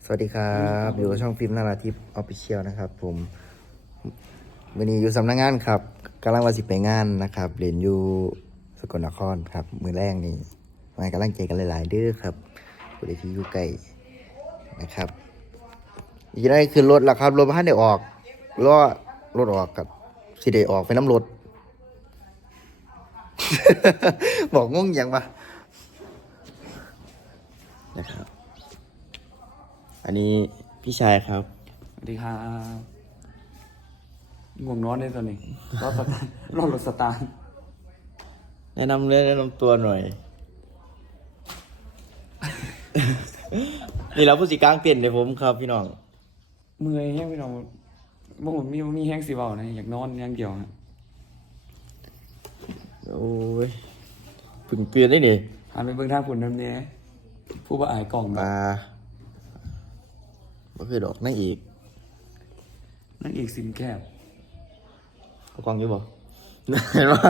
สวัสดีครับอยู่กับช่องฟิล์มนาราทิพย์ออฟฟิเชียลนะครับผมวันนี้อยู่สำนักงานครับกำลังว่าสิไปงานนะครับเรียนอยู่สกลนครครับมือแรกนี่มากำลังใจกันหลายๆเด้อครับผู้ใดที่อยู่ใกล้นะครับอีกได้คือรถละครับรถพันได้ออกล้อรถออกกับสิได้ออกไปน้ำรถ บอกงงยังปะนะครับอันนี้พี่ชายครับสวัสดีครับง่วงนอนได้ตอนนี้รอสตาร์รอรถสตาร์แนะนำเรื่องแนะนำตัวหน่อย นี่เราผู้สิกลางเต้นเลยผมครับพี่น้องเมื่อยแห้งพี่น้องบ่ผมมีแห้งสิเบานะอยากนอนอย่างเดียวฮะโอ้ยพึ่งเตือนได้นี่หันไปเบิ่งทางผุนน้ำเนี้ยผู้บ่อายกล่องมาก็คือดอกนั่งอีกนั่นอีกสินแคบเอากล้องอยู่บ่ เห็นว่า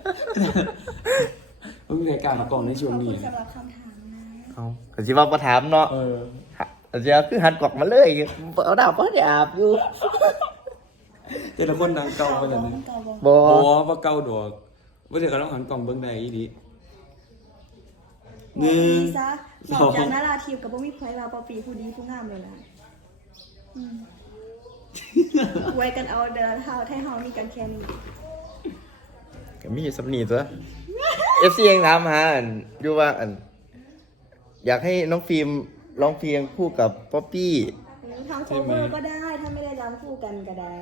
เพิ่งรายการมากล่องในช่วงนี้สำหรับคำถามนะเอาก็สิว่าประถามเนาะ อาจจะคือหันกล่องมาเลยเอาดาบเพราะได้อาบอยู่แต่ละคนดังเก่าขนาดนี้เก่าบอกบ่บ่ว่าเก่าดอกว่าเดี๋ยวก็ต้องหันกล่องเบิ่งได้อีดีหนึ่งซะนอกจากนาราทิพย์กับบ่มีไผว่าปอปีผู้ดีผู้งามเลยล่ะอืมไว้กันเอาเดือนเท่าไทยเฮามีกันแค่นี้ก็มีสำนีตัว FC ยังถามหาอันอยู่ว่าอันอยากให้น้องฟิล์มร้องเพลงคู่กับป๊อปปี้ทำโคเวอร์ก็ได้ ถ้าไม่ได้รำคู่กันก็ได้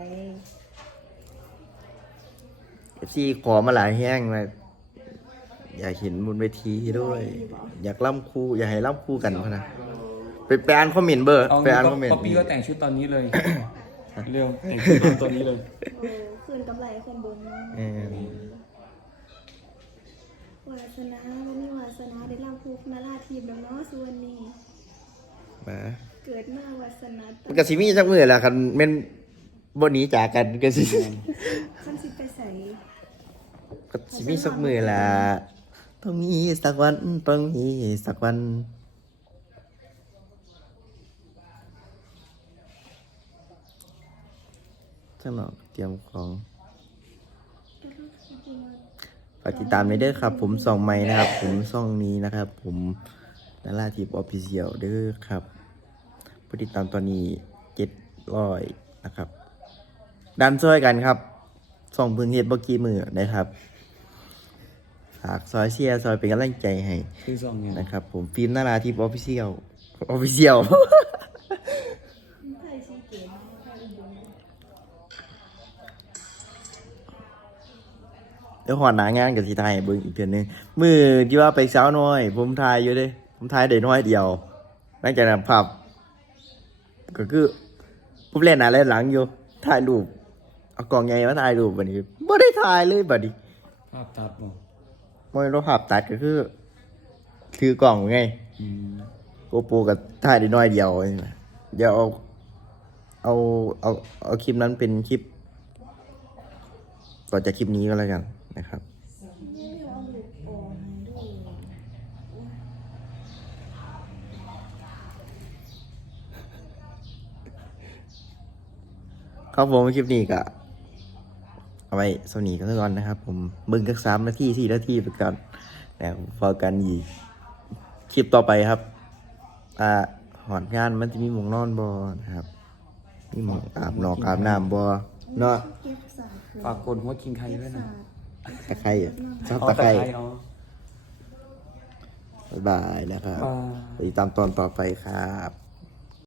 FC ขอมาหลายแห้งนะอยากเห็นบนเวทีด้วย อยากล่ำคู่อยากให้ล่ำคู่กันพะนะไปอ่านคอมเมนต์เบอร์เอาไปอ่านคอมเมนต์ป๊อปปี้ก็แต่งชุดตอนนี้เลย เร็วแต่งชุดตอนนี้เลยคืนกำไรคนเบิ่งเนาะเออวาสนาบ่มีวาสนาได้รำคู่นาราทิพย์แล้วเนาะส่วนนี้มาเกิดมาวาสนามันก็สิมีจักมื้อล่ะคันแม่นบ่หนีจากกันก็สิคันสิไปใส่ก็สิมีสักมื้อล่ะต้องมีสักวันต้องมีสักวันสนอกเตรียมของฝากติดตามในเด้อครับ ผมส่องไม้นะครับ ผมส่องนี้นะครับ ผมนาราทิพย์ออฟฟิเชียลเด้อครับผู้ติดตามตอนนี้700นะครับ ดันช่วยกันครับส่องพึ่งเฮ็ดบ่กี่มือนะครับฝากซอยเชียร์ซอยเป็นกำลังใจให้คือสองเนี่ยนะครับ ผมฟิล์มนาราทิพย์ออฟฟิเชียลออฟฟิเชียลไทยซีเกมไทยอุบลเดี๋ยวหอดหนางานกับทีไทยเบิ่งอีกเดือนนึงมือที่ว่าไปเช้าน้อย ผมทายอยู่เด้ผมทายได้น้อยเดียวหลังจากนั้นภาพก็คือผมเล่นหน้าเล่นหลังอยู่ถ่ายรูปเอากล่องใหญ่มาถ่ายรูปบัดนี้บ่ได้ถ่ายเลยบัดนี้ภาพตัดบ่บ่ได้ภาพตัดก็คือถือกล่องไงอืมโกโปรก็ถ่ายได้น้อยเดียวนี่นะเดี๋ยวเอาคลิปนั้นเป็นคลิปต่อจากคลิปนี้ก็แล้วกันนะครับนี่เอาลูกออกให้ด้วยครับผมคลิปนี้ก็เอาไว้สนีกันก่อนนะครับ ผมเบิ่งสัก3 นาที4 นาทีไปก่อนแล้วพอกันอีกคลิปต่อไปครับหอดงานมันจะมีหมองนอนบ่นะครับมีหมองอาบน้ำบ่เนาะเก็บสารคือฝากกดหัวกินไข่ด้วยนะตะไคร้ชอบเอาตะไคร้เอาบ๊ายบายแล้วครับอ่าไปติดตามตอนต่อไปครับ